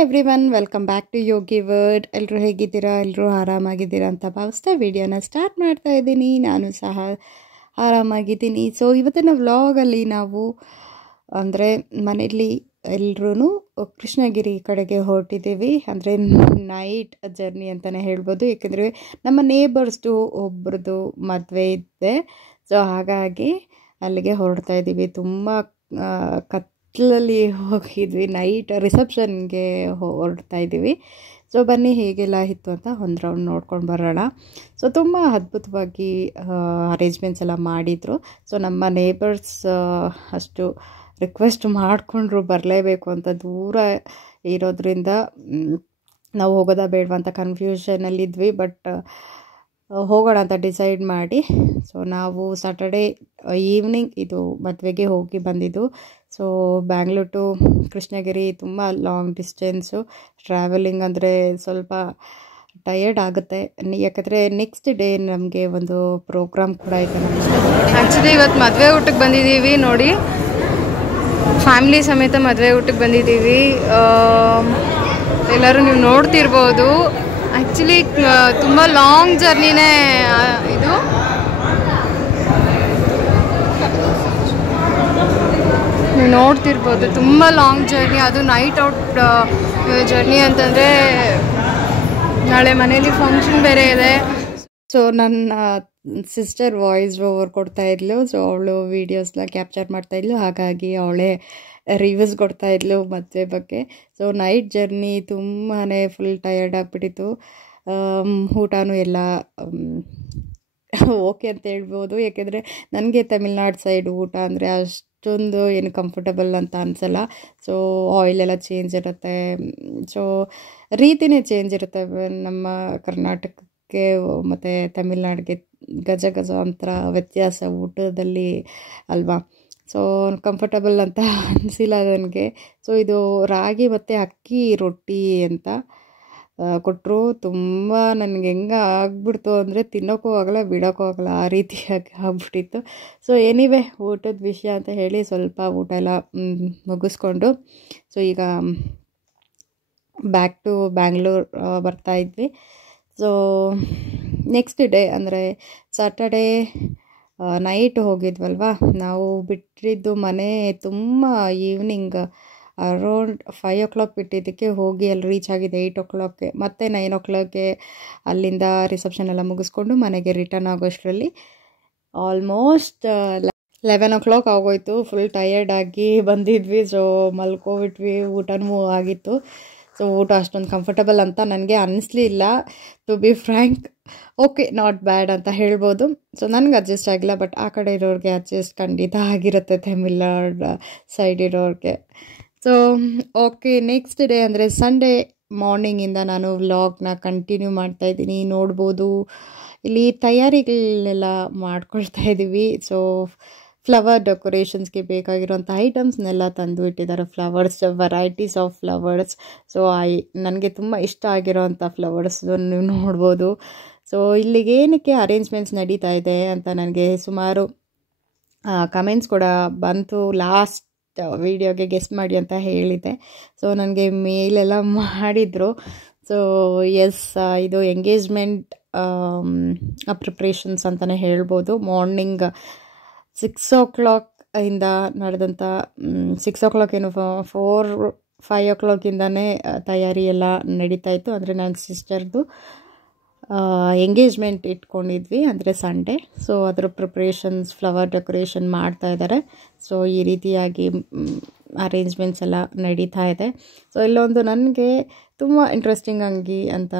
Everyone, welcome back to Yogi word. ಎಲ್ಲರೂ ಹೇಗಿದ್ದೀರಾ? ಎಲ್ಲರೂ ಆರಾಮಾಗಿದ್ದೀರಾ ಅಂತ ಭಾವಿಸ್ತಾ ವಿಡಿಯೋನ ಸ್ಟಾರ್ಟ್ ಮಾಡ್ತಾ ಇದ್ದೀನಿ. ನಾನು ಸಹ ಆರಾಮಾಗಿದ್ದೀನಿ. ಸೊ ಇವತ್ತಿನ ವ್ಲಾಗಲ್ಲಿ ನಾವು ಅಂದರೆ ಮನೆಯಲ್ಲಿ ಎಲ್ಲರೂ ಕೃಷ್ಣಗಿರಿ ಕಡೆಗೆ ಹೊರಟಿದ್ದೀವಿ. ಅಂದರೆ ನೈಟ್ ಜರ್ನಿ ಅಂತಲೇ ಹೇಳ್ಬೋದು. ಏಕೆಂದರೆ ನಮ್ಮ ನೇಬರ್ಸ್ದು ಒಬ್ರದ್ದು ಮದುವೆ ಇದೆ. ಸೊ ಹಾಗಾಗಿ ಅಲ್ಲಿಗೆ ಹೊರಡ್ತಾ ಇದ್ದೀವಿ. ತುಂಬ ಕತ್ಲಲ್ಲಿ ಹೋಗಿದ್ವಿ. ನೈಟ್ ರಿಸೆಪ್ಷನ್ಗೆ ಹೊರಡ್ತಾ ಇದ್ದೀವಿ. ಸೊ ಬನ್ನಿ ಹೇಗೆಲ್ಲ ಇತ್ತು ಅಂತ ಒಂದು ರೌಂಡ್ ನೋಡ್ಕೊಂಡು ಬರೋಣ. ಸೊ ತುಂಬ ಅದ್ಭುತವಾಗಿ ಅರೇಂಜ್ಮೆಂಟ್ಸ್ ಎಲ್ಲ ಮಾಡಿದರು. ಸೊ ನಮ್ಮ ನೇಬರ್ಸ್ ಅಷ್ಟು ರಿಕ್ವೆಸ್ಟ್ ಮಾಡಿಕೊಂಡ್ರು ಬರಲೇಬೇಕು ಅಂತ. ದೂರ ಇರೋದ್ರಿಂದ ನಾವು ಹೋಗೋದಾ ಬೇಡವಾ ಅಂತ ಕನ್ಫ್ಯೂಷನಲ್ಲಿದ್ವಿ. ಬಟ್ ಹೋಗೋಣ ಅಂತ ಡಿಸೈಡ್ ಮಾಡಿ ಸೊ ನಾವು ಸ್ಯಾಟರ್ಡೇ ಈವ್ನಿಂಗ್ ಇದು ಮದುವೆಗೆ ಹೋಗಿ ಬಂದಿದ್ದು. ಸೊ ಬ್ಯಾಂಗ್ಳೂರ್ ಟು ಕೃಷ್ಣಗಿರಿ ತುಂಬ ಲಾಂಗ್ ಡಿಸ್ಟೆನ್ಸು. ಟ್ರಾವೆಲಿಂಗ್ ಅಂದರೆ ಸ್ವಲ್ಪ ಟಯರ್ಡ್ ಆಗುತ್ತೆ. ಯಾಕಂದರೆ ನೆಕ್ಸ್ಟ್ ಡೇ ನಮಗೆ ಒಂದು ಪ್ರೋಗ್ರಾಮ್ ಕೂಡ ಇದೆ. ಆ್ಯಕ್ಚುಲಿ ಇವತ್ತು ಮದುವೆ ಊಟಕ್ಕೆ ಬಂದಿದ್ದೀವಿ ನೋಡಿ. ಫ್ಯಾಮಿಲಿ ಸಮೇತ ಮದುವೆ ಊಟಕ್ಕೆ ಬಂದಿದ್ದೀವಿ. ಎಲ್ಲರೂ ನೀವು ನೋಡ್ತಿರ್ಬೋದು. ಆ್ಯಕ್ಚುಲಿ ತುಂಬ ಲಾಂಗ್ ಜರ್ನಿನೇ ಇದು. ನೀವು ನೋಡ್ತಿರ್ಬೋದು ತುಂಬ ಲಾಂಗ್ ಜರ್ನಿ. ಅದು ನೈಟ್ ಔಟ್ ಜರ್ನಿ ಅಂತಂದರೆ ನಾಳೆ ಮನೇಲಿ ಫಂಕ್ಷನ್ ಬೇರೆ ಇದೆ. ಸೊ ನನ್ನ ಸಿಸ್ಟರ್ ವಾಯ್ಸ್ ಓವರ್ ಕೊಡ್ತಾಯಿದ್ಲು. ಸೊ ಅವಳು ವೀಡಿಯೋಸ್ನ ಕ್ಯಾಪ್ಚರ್ ಮಾಡ್ತಾಯಿದ್ಲು. ಹಾಗಾಗಿ ಅವಳೇ ರಿವ್ಯೂಸ್ ಕೊಡ್ತಾಯಿದ್ಲು ಮದುವೆ ಬಗ್ಗೆ. ಸೊ ನೈಟ್ ಜರ್ನಿ ತುಂಬಾ ಫುಲ್ ಟಯರ್ಡ್ ಆಗಿಬಿಟ್ಟಿತ್ತು. ಊಟನೂ ಎಲ್ಲ ಓಕೆ ಅಂತ ಹೇಳ್ಬೋದು. ಏಕೆಂದರೆ ನನಗೆ ತಮಿಳ್ನಾಡು ಸೈಡ್ ಊಟ ಅಂದರೆ ಅಷ್ಟೊಂದು ಏನು ಕಂಫರ್ಟಬಲ್ ಅಂತ ಅನಿಸಲ್ಲ. ಸೊ ಆಯಿಲೆಲ್ಲ ಚೇಂಜ್ ಇರುತ್ತೆ. ಸೊ ರೀತಿಯೇ ಚೇಂಜ್ ಇರುತ್ತೆ ನಮ್ಮ ಕರ್ನಾಟಕಕ್ಕೆ ಮತ್ತು ತಮಿಳ್ನಾಡಿಗೆ. ಗಜ ಒಂಥರ ವ್ಯತ್ಯಾಸ ಊಟದಲ್ಲಿ ಅಲ್ವಾ. ಸೊ ಕಂಫರ್ಟಬಲ್ ಅಂತ ಅನಿಸಿಲ್ಲ ನನಗೆ. ಸೊ ಇದು ರಾಗಿ ಮತ್ತು ಅಕ್ಕಿ ರೊಟ್ಟಿ ಅಂತ ಕೊಟ್ಟರು. ತುಂಬ ನನಗೆ ಹೆಂಗೆ ಆಗ್ಬಿಡ್ತು ಅಂದರೆ ತಿನ್ನೋಕ್ಕೂ ಆಗಲ್ಲ ಬಿಡೋಕ್ಕೂ ಆಗಲ್ಲ, ಆ ರೀತಿಯಾಗಿ ಆಗ್ಬಿಟ್ಟಿತ್ತು. ಸೊ ಎನಿವೆ ಊಟದ ವಿಷಯ ಅಂತ ಹೇಳಿ ಸ್ವಲ್ಪ ಊಟ ಎಲ್ಲ ಮುಗಿಸ್ಕೊಂಡು ಸೊ ಈಗ ಬ್ಯಾಕ್ ಟು ಬ್ಯಾಂಗ್ಳೂರ್ ಬರ್ತಾಯಿದ್ವಿ. ಸೊ ನೆಕ್ಸ್ಟ್ ಡೇ ಅಂದರೆ ಸ್ಯಾಟರ್ಡೇ ನೈಟ್ ಹೋಗಿದ್ವಲ್ವ. ನಾವು ಬಿಟ್ಟಿದ್ದು ಮನೆ ತುಂಬ ಈವ್ನಿಂಗ್ ಅರೌಂಡ್ 5 o'clock ಬಿಟ್ಟಿದ್ದಕ್ಕೆ ಹೋಗಿ ಅಲ್ಲಿ ರೀಚ್ ಆಗಿದೆ 8 o'clockಗೆ. ಮತ್ತು 9 o'clockಗೆ ಅಲ್ಲಿಂದ ರಿಸೆಪ್ಷನ್ ಎಲ್ಲ ಮುಗಿಸ್ಕೊಂಡು ಮನೆಗೆ ರಿಟರ್ನ್ ಆಗೋಷ್ಟರಲ್ಲಿ ಆಲ್ಮೋಸ್ಟ್ 11 o'clock ಆಗೋಯ್ತು. ಫುಲ್ ಟಯರ್ಡಾಗಿ ಬಂದಿದ್ವಿ. ಸೊ ಮಲ್ಕೊಬಿಟ್ವಿ. ಊಟನೂ ಆಗಿತ್ತು. ಸೊ ಊಟ ಅಷ್ಟೊಂದು ಕಂಫರ್ಟಬಲ್ ಅಂತ ನನಗೆ ಅನ್ನಿಸ್ಲಿಲ್ಲ, to be frank. Okay, not bad ಅಂತ ಹೇಳ್ಬೋದು. ಸೊ ನನಗೆ ಅಡ್ಜಸ್ಟ್ ಆಗಿಲ್ಲ. ಬಟ್ ಆ ಕಡೆ ಇರೋರಿಗೆ ಅಡ್ಜಸ್ಟ್ ಖಂಡಿತ ಆಗಿರುತ್ತೆ, ತಮಿಳ್ನಾಡು ಸೈಡ್ ಇರೋರಿಗೆ. ಸೊ ಓಕೆ, ನೆಕ್ಸ್ಟ್ ಡೇ ಅಂದರೆ ಸಂಡೇ ಮಾರ್ನಿಂಗಿಂದ ನಾನು ವ್ಲಾಗ್ನ ಕಂಟಿನ್ಯೂ ಮಾಡ್ತಾಯಿದ್ದೀನಿ. ನೋಡ್ಬೋದು ಇಲ್ಲಿ ತಯಾರಿಗಳನ್ನೆಲ್ಲ ಮಾಡ್ಕೊಳ್ತಾ ಇದ್ದೀವಿ. ಸೊ ಫ್ಲವರ್ ಡೆಕೋರೇಷನ್ಸ್ಗೆ ಬೇಕಾಗಿರೋಂಥ ಐಟಮ್ಸ್ನೆಲ್ಲ ತಂದು ಇಟ್ಟಿದ್ದಾರೆ. Flowers, varieties of flowers. So ನನಗೆ ತುಂಬ ಇಷ್ಟ ಆಗಿರೋವಂಥ ಫ್ಲವರ್ಸ್ ನೀವು ನೋಡ್ಬೋದು. ಸೊ ಇಲ್ಲಿಗೆ ಏನಕ್ಕೆ ಅರೇಂಜ್ಮೆಂಟ್ಸ್ ನಡೀತಾ ಇದೆ ಅಂತ ನನಗೆ ಸುಮಾರು ಕಮೆಂಟ್ಸ್ ಕೂಡ ಬಂತು. ಲಾಸ್ಟ್ ವಿಡಿಯೋಗೆ ಗೆಸ್ಟ್ ಮಾಡಿ ಅಂತ ಹೇಳಿದ್ದೆ. ಸೊ ನನಗೆ ಮೇಲೆಲ್ಲ ಮಾಡಿದರು. ಸೊ ಎಸ್, ಇದು ಎಂಗೇಜ್ಮೆಂಟ್ ಪ್ರಿಪ್ರೇಷನ್ಸ್ ಅಂತಲೇ ಹೇಳ್ಬೋದು. ಮಾರ್ನಿಂಗ್ 6 o'clock ಇಂದ ನಡೆದಂಥ 6 o'clock ಏನು 4-5 o'clock-ಇಂದನೇ ತಯಾರಿ ಎಲ್ಲ ನಡೀತಾಯಿತ್ತು. ಅಂದರೆ ನನ್ನ ಸಿಸ್ಟರ್ದು ಎಂಗೇಜ್ಮೆಂಟ್ ಇಟ್ಕೊಂಡಿದ್ವಿ, ಅಂದರೆ ಸಂಡೇ. ಸೊ ಅದರ ಪ್ರಿಪ್ರೇಷನ್ಸ್, ಫ್ಲವರ್ ಡೆಕೋರೇಷನ್ ಮಾಡ್ತಾ ಇದ್ದಾರೆ. ಸೊ ಈ ರೀತಿಯಾಗಿ ಅರೇಂಜ್ಮೆಂಟ್ಸ್ ಎಲ್ಲ ನಡೀತಾ ಇದೆ. ಸೊ ಇಲ್ಲೊಂದು ನನಗೆ ತುಂಬ ಇಂಟ್ರೆಸ್ಟಿಂಗ್ ಅಂಗಿ ಅಂತ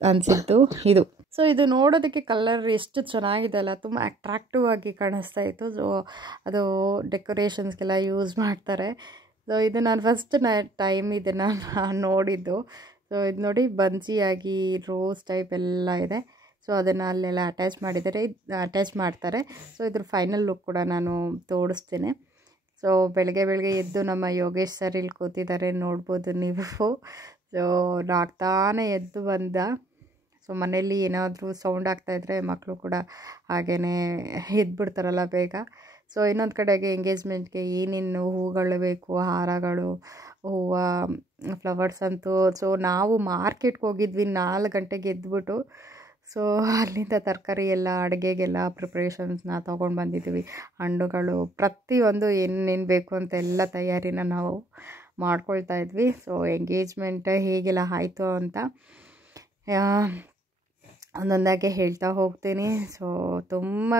ಅನಿಸಿದ್ದು ಇದು. ಸೊ ಇದು ನೋಡೋದಕ್ಕೆ ಕಲರ್ ಎಷ್ಟು ಚೆನ್ನಾಗಿದೆ ಅಲ್ಲ, ತುಂಬ ಅಟ್ರಾಕ್ಟಿವ್ ಆಗಿ ಕಾಣಿಸ್ತಾ ಇತ್ತು. ಸೊ ಅದು ಡೆಕೋರೇಷನ್ಸ್ಗೆಲ್ಲ ಯೂಸ್ ಮಾಡ್ತಾರೆ. ಸೊ ಇದು ನಾನು ಫಸ್ಟ್ ಟೈಮ್ ಇದನ್ನು ನೋಡಿದ್ದು. ಸೊ ಇದು ನೋಡಿ, ಬನ್ಸಿಯಾಗಿ ರೋಸ್ ಟೈಪ್ ಎಲ್ಲ ಇದೆ. ಸೊ ಅದನ್ನು ಅಲ್ಲೆಲ್ಲ ಅಟ್ಯಾಚ್ ಮಾಡ್ತಾರೆ. ಸೊ ಇದ್ರ ಫೈನಲ್ ಲುಕ್ ಕೂಡ ನಾನು ತೋರಿಸ್ತೀನಿ. ಸೊ ಬೆಳಗ್ಗೆ ಎದ್ದು ನಮ್ಮ ಯೋಗೇಶ್ ಸರ್ ಇಲ್ಲಿ ಕೂತಿದ್ದಾರೆ, ನೋಡ್ಬೋದು ನೀವು. ಸೊ ನಾಗ್ತಾನೆ ಎದ್ದು ಬಂದ. ಸೊ ಮನೇಲಿ ಏನಾದರೂ ಸೌಂಡ್ ಆಗ್ತಾಯಿದ್ರೆ ಮಕ್ಕಳು ಕೂಡ ಹಾಗೇ ಎದ್ಬಿಡ್ತಾರಲ್ಲ ಬೇಗ. ಸೊ ಇನ್ನೊಂದು ಕಡೆಗೆ ಎಂಗೇಜ್ಮೆಂಟ್ಗೆ ಏನೇನು ಹೂಗಳು ಬೇಕು, ಹಾರಗಳು, ಹೂವು, ಫ್ಲವರ್ಸ್ ಅಂತೂ. ಸೊ ನಾವು ಮಾರ್ಕೆಟ್ಗೆ ಹೋಗಿದ್ವಿ 4 ಗಂಟೆಗೆ ಎದ್ಬಿಟ್ಟು. ಸೊ ಅಲ್ಲಿಂದ ತರಕಾರಿ ಎಲ್ಲ, ಅಡುಗೆಗೆಲ್ಲ ಪ್ರಿಪ್ರೇಷನ್ಸ್ನ ತೊಗೊಂಡು ಬಂದಿದ್ವಿ. ಹಣ್ಣುಗಳು, ಪ್ರತಿಯೊಂದು ಏನೇನು ಬೇಕು ಅಂತೆಲ್ಲ ತಯಾರಿನ ನಾವು ಮಾಡ್ಕೊಳ್ತಾ ಇದ್ವಿ. ಸೊ ಎಂಗೇಜ್ಮೆಂಟ್ ಹೇಗೆಲ್ಲ ಆಯಿತು ಅಂತ ಒಂದೊಂದಾಗೆ ಹೇಳ್ತಾ ಹೋಗ್ತೀನಿ. ಸೊ ತುಂಬ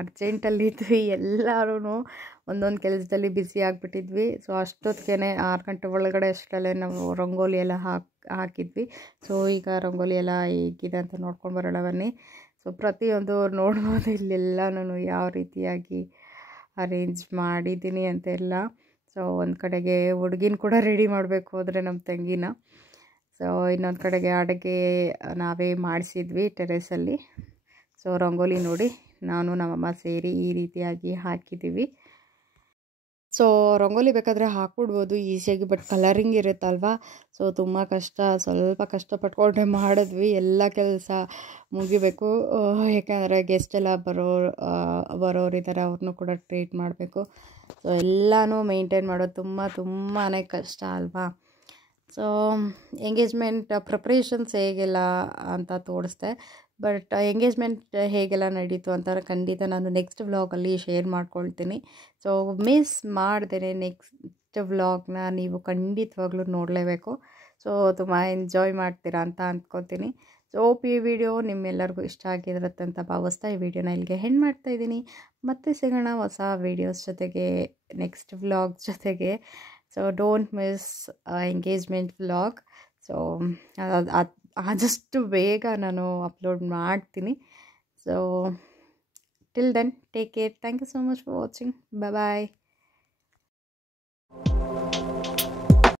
ಅರ್ಜೆಂಟಲ್ಲಿದ್ವಿ, ಎಲ್ಲರೂ ಒಂದೊಂದು ಕೆಲಸದಲ್ಲಿ ಬ್ಯುಸಿ ಆಗಿಬಿಟ್ಟಿದ್ವಿ. ಸೊ ಅಷ್ಟೊತ್ತಿಗೆ 6 ಗಂಟೆ ಒಳಗಡೆ ಅಷ್ಟರಲ್ಲೇ ನಾವು ರಂಗೋಲಿ ಎಲ್ಲ ಹಾಕಿದ್ವಿ. ಸೊ ಈಗ ರಂಗೋಲಿ ಎಲ್ಲ ಹೇಗಿದೆ ಅಂತ ನೋಡ್ಕೊಂಡು ಬರೋಣ ಬನ್ನಿ. ಸೊ ಪ್ರತಿಯೊಂದು ನೋಡ್ಬೋದು ಇಲ್ಲೆಲ್ಲನೂ ಯಾವ ರೀತಿಯಾಗಿ ಅರೇಂಜ್ ಮಾಡಿದ್ದೀನಿ ಅಂತೆಲ್ಲ. ಸೊ ಒಂದು ಕಡೆಗೆ ಹುಡುಗಿನ ಕೂಡ ರೆಡಿ ಮಾಡಬೇಕು ಅಂದರೆ ನಮ್ಮ ತಂಗಿನ. ಸೊ ಇನ್ನೊಂದು ಕಡೆಗೆ ಅಡುಗೆ ನಾವೇ ಮಾಡಿಸಿದ್ವಿ ಟೆರೆಸಲ್ಲಿ. ಸೊ ರಂಗೋಲಿ ನೋಡಿ ನಾನು ನಮ್ಮಮ್ಮ ಸೇರಿ ಈ ರೀತಿಯಾಗಿ ಹಾಕಿದ್ದೀವಿ. ಸೊ ರಂಗೋಲಿ ಬೇಕಾದರೆ ಹಾಕ್ಬಿಡ್ಬೋದು ಈಸಿಯಾಗಿ, ಬಟ್ ಕಲರಿಂಗ್ ಇರುತ್ತಲ್ವ, ಸೊ ತುಂಬ ಕಷ್ಟ. ಸ್ವಲ್ಪ ಕಷ್ಟಪಟ್ಕೊಂಡೆ ಮಾಡಿದ್ವಿ. ಎಲ್ಲ ಕೆಲಸ ಮುಗಿಬೇಕು, ಯಾಕಂದರೆ ಗೆಸ್ಟ್ ಎಲ್ಲ ಬರೋರಿದ್ದಾರೆ, ಅವ್ರನ್ನೂ ಕೂಡ ಟ್ರೀಟ್ ಮಾಡಬೇಕು. ಸೊ ಎಲ್ಲನೂ ಮೇಂಟೈನ್ ಮಾಡೋದು ತುಂಬಾ ಕಷ್ಟ ಅಲ್ವಾ. ಸೊ ಎಂಗೇಜ್ಮೆಂಟ್ ಪ್ರಿಪ್ರೇಷನ್ಸ್ ಹೇಗೆಲ್ಲ ಅಂತ ತೋರಿಸ್ದೆ, ಬಟ್ ಎಂಗೇಜ್ಮೆಂಟ್ ಹೇಗೆಲ್ಲ ನಡೀತು ಅಂತ ಖಂಡಿತ ನಾನು ನೆಕ್ಸ್ಟ್ ವ್ಲಾಗಲ್ಲಿ ಶೇರ್ ಮಾಡ್ಕೊಳ್ತೀನಿ. ಸೊ ಮಿಸ್ ಮಾಡ್ದೇನೆ ನೆಕ್ಸ್ಟ್ ವ್ಲಾಗ್ನ ನೀವು ಖಂಡಿತವಾಗ್ಲೂ ನೋಡಲೇಬೇಕು. ಸೊ ತುಂಬ ಎಂಜಾಯ್ ಮಾಡ್ತೀರಾ ಅಂತ ಅಂದ್ಕೊತೀನಿ. ಸೊ ಹೋಪ್ ಈ ವಿಡಿಯೋ ನಿಮ್ಮೆಲ್ಲರಿಗೂ ಇಷ್ಟ ಆಗಿರುತ್ತೆ ಅಂತ ಭಾವಿಸ್ತಾ ಈ ವಿಡಿಯೋನ ಇಲ್ಲಿಗೆ ಹೆಣ್ಣು ಮಾಡ್ತಾಯಿದ್ದೀನಿ. ಮತ್ತೆ ಸಿಗೋಣ ಹೊಸ ವೀಡಿಯೋಸ್ ಜೊತೆಗೆ, ನೆಕ್ಸ್ಟ್ ವ್ಲಾಗ್ ಜೊತೆಗೆ. So don't miss engagement vlog. So ಆದಷ್ಟು ಬೇಗ ನಾನು ಅಪ್ಲೋಡ್ ಮಾಡ್ತೀನಿ. So till then take care. Thank you so much for watching. Bye.